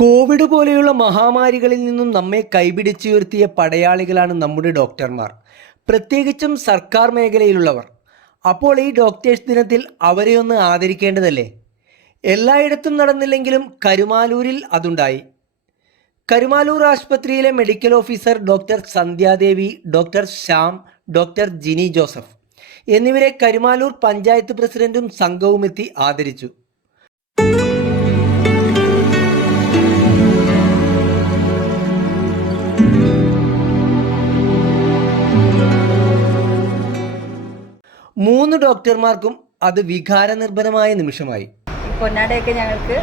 Covid പോലെയുള്ള മഹാമാരികളിൽ നിന്നും നമ്മെ കൈപിടിച്ചുയർത്തിയ പടയാളികളാണ് നമ്മുടെ ഡോക്ടർമാർ, പ്രത്യേകിച്ചും സർക്കാർ മേഖലയിലുള്ളവർ. അപ്പോൾ ഈ ഡോക്ടേഴ്സ് ദിനത്തിൽ അവരെ ഒന്ന് ആദരിക്കേണ്ടതല്ലേ? എല്ലായിടത്തും നടന്നില്ലെങ്കിലും കരുമാലൂരിൽ അതുണ്ടായി. കരുമാലൂർ ആശുപത്രിയിലെ medical officer doctor Sandhyadevi, doctor Shyam, doctor Jini Joseph എന്നിവരെ കരുമാലൂർ പഞ്ചായത്ത് പ്രസിഡന്റും സംഘവുമെത്തി ആദരിച്ചു. മൂന്ന് ഡോക്ടർമാർക്കും അത് വികാരനിർഭരമായ നിമിഷമായി. പൊന്നാടയൊക്കെ ഞങ്ങൾക്ക്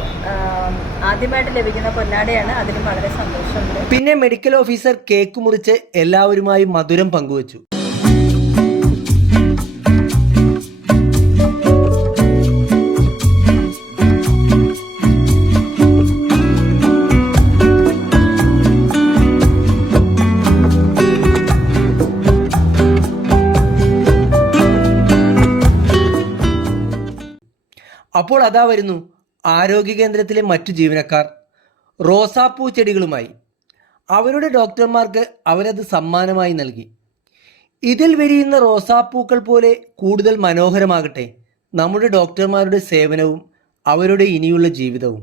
ആദ്യമായിട്ട് ലഭിക്കുന്ന പൊന്നാടയാണ്. അതിലും വളരെ സന്തോഷമുണ്ട്. പിന്നെ മെഡിക്കൽ ഓഫീസർ കേക്ക് മുറിച്ച് എല്ലാവരുമായി മധുരം പങ്കുവച്ചു. അപ്പോൾ അതാ വരുന്നു ആരോഗ്യ കേന്ദ്രത്തിലെ മറ്റു ജീവനക്കാർ റോസാപ്പൂ ചെടികളുമായി. അവരുടെ ഡോക്ടർമാർക്ക് അവരത് സമ്മാനമായി നൽകി. ഇതിൽ വിരിയുന്ന റോസാപ്പൂക്കൾ പോലെ കൂടുതൽ മനോഹരമാകട്ടെ നമ്മുടെ ഡോക്ടർമാരുടെ സേവനവും അവരുടെ ഇനിയുള്ള ജീവിതവും.